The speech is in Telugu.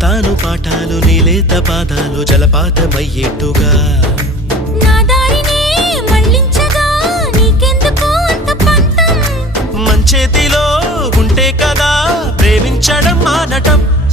చెబుతాను పాఠాలు నీలేత పాదాలు జలపాతమయ్యేట్టుగా నా దారినే మళ్ళించగా నీకెందుకు అంత పంతం మంచేతిలో ఉంటే కదా ప్రేమించడం మానటం